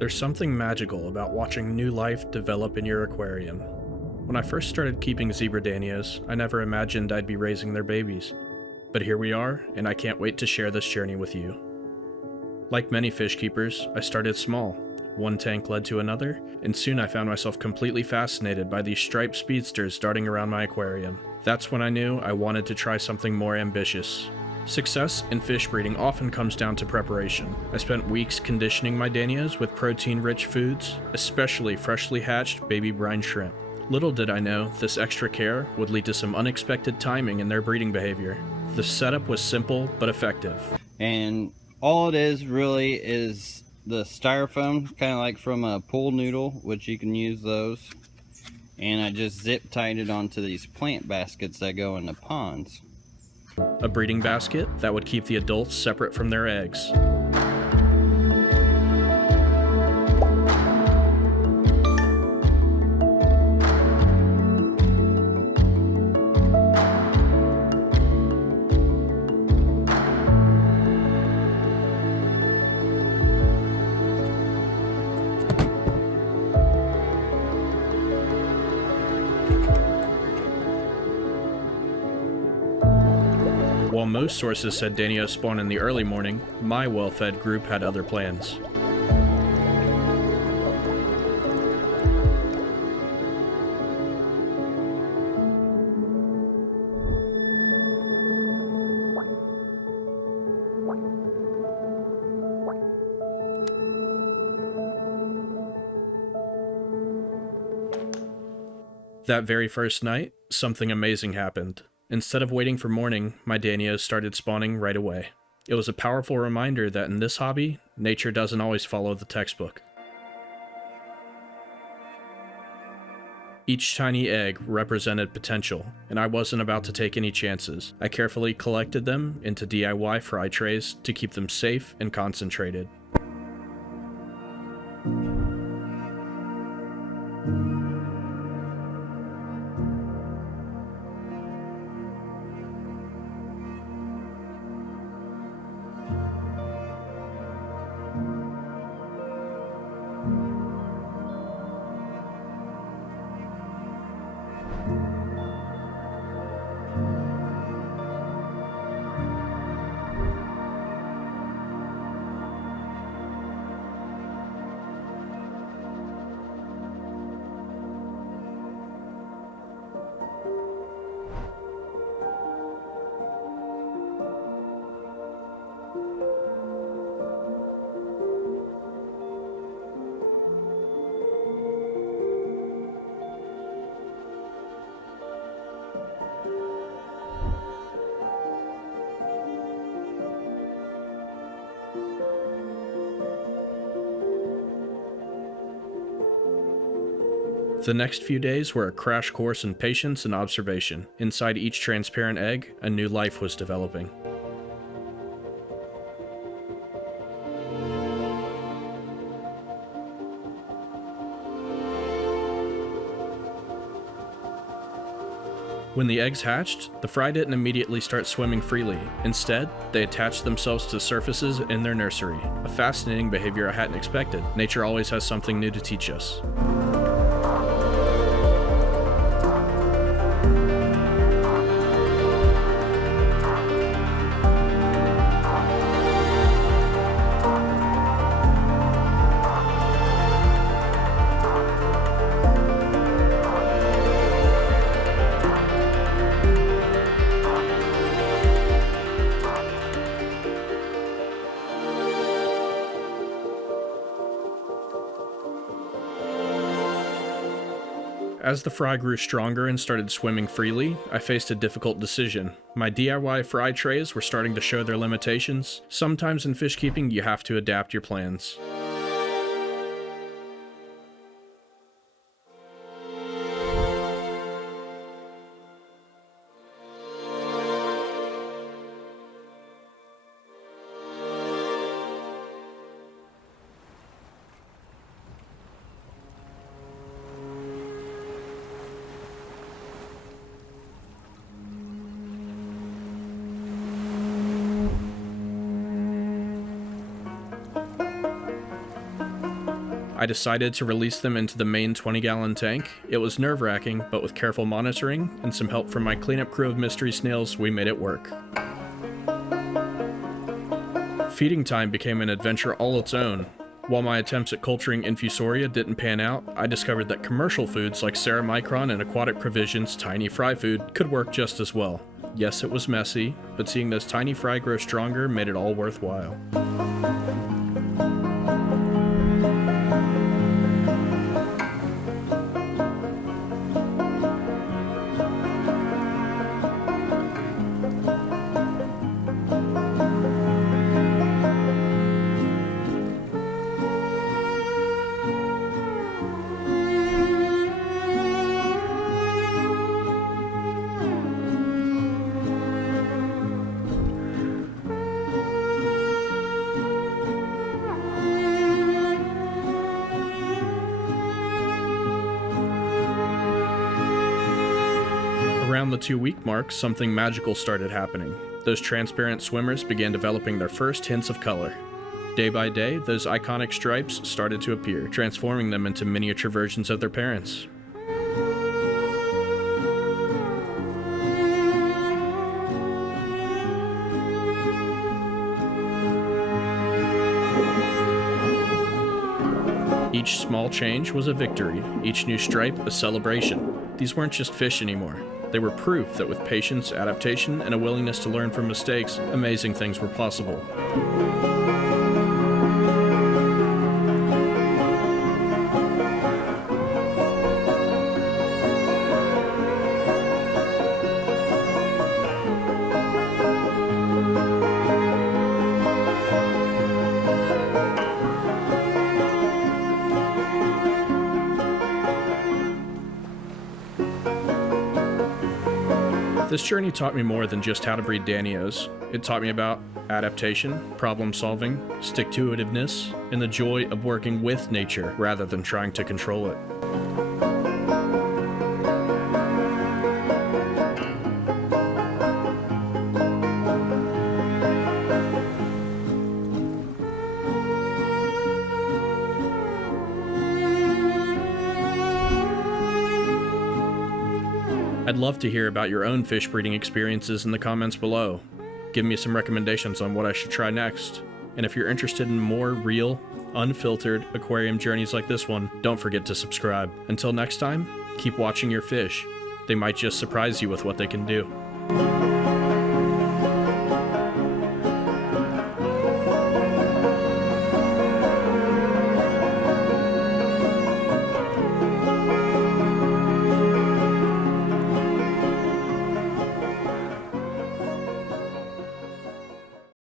There's something magical about watching new life develop in your aquarium. When I first started keeping zebra Danios, I never imagined I'd be raising their babies. But here we are, and I can't wait to share this journey with you. Like many fish keepers, I started small. One tank led to another, and soon I found myself completely fascinated by these striped speedsters darting around my aquarium. That's when I knew I wanted to try something more ambitious. Success in fish breeding often comes down to preparation. I spent weeks conditioning my Danios with protein-rich foods, especially freshly hatched baby brine shrimp. Little did I know this extra care would lead to some unexpected timing in their breeding behavior. The setup was simple but effective. And all it is really is the styrofoam, kind of like from a pool noodle, which you can use those. And I just zip tied it onto these plant baskets that go in the ponds. A breeding basket that would keep the adults separate from their eggs. While most sources said Danios spawn in the early morning, my well-fed group had other plans. That very first night, something amazing happened. Instead of waiting for morning, my Danios started spawning right away. It was a powerful reminder that in this hobby, nature doesn't always follow the textbook. Each tiny egg represented potential, and I wasn't about to take any chances. I carefully collected them into DIY fry trays to keep them safe and concentrated. The next few days were a crash course in patience and observation. Inside each transparent egg, a new life was developing. When the eggs hatched, the fry didn't immediately start swimming freely. Instead, they attached themselves to surfaces in their nursery, a fascinating behavior I hadn't expected. Nature always has something new to teach us. As the fry grew stronger and started swimming freely, I faced a difficult decision. My DIY fry trays were starting to show their limitations. Sometimes in fish keeping, you have to adapt your plans. I decided to release them into the main 20-gallon tank. It was nerve-wracking, but with careful monitoring and some help from my cleanup crew of mystery snails, we made it work. Feeding time became an adventure all its own. While my attempts at culturing Infusoria didn't pan out, I discovered that commercial foods like Ceramicron and Aquatic Provisions' tiny fry food could work just as well. Yes, it was messy, but seeing those tiny fry grow stronger made it all worthwhile. Around the 2-week mark, something magical started happening. Those transparent swimmers began developing their first hints of color. Day by day, those iconic stripes started to appear, transforming them into miniature versions of their parents. Each small change was a victory, each new stripe a celebration. These weren't just fish anymore. They were proof that with patience, adaptation, and a willingness to learn from mistakes, amazing things were possible. This journey taught me more than just how to breed Danios. It taught me about adaptation, problem solving, stick-to-itiveness, and the joy of working with nature rather than trying to control it. I'd love to hear about your own fish breeding experiences in the comments below. Give me some recommendations on what I should try next. And if you're interested in more real, unfiltered aquarium journeys like this one, don't forget to subscribe. Until next time, keep watching your fish. They might just surprise you with what they can do.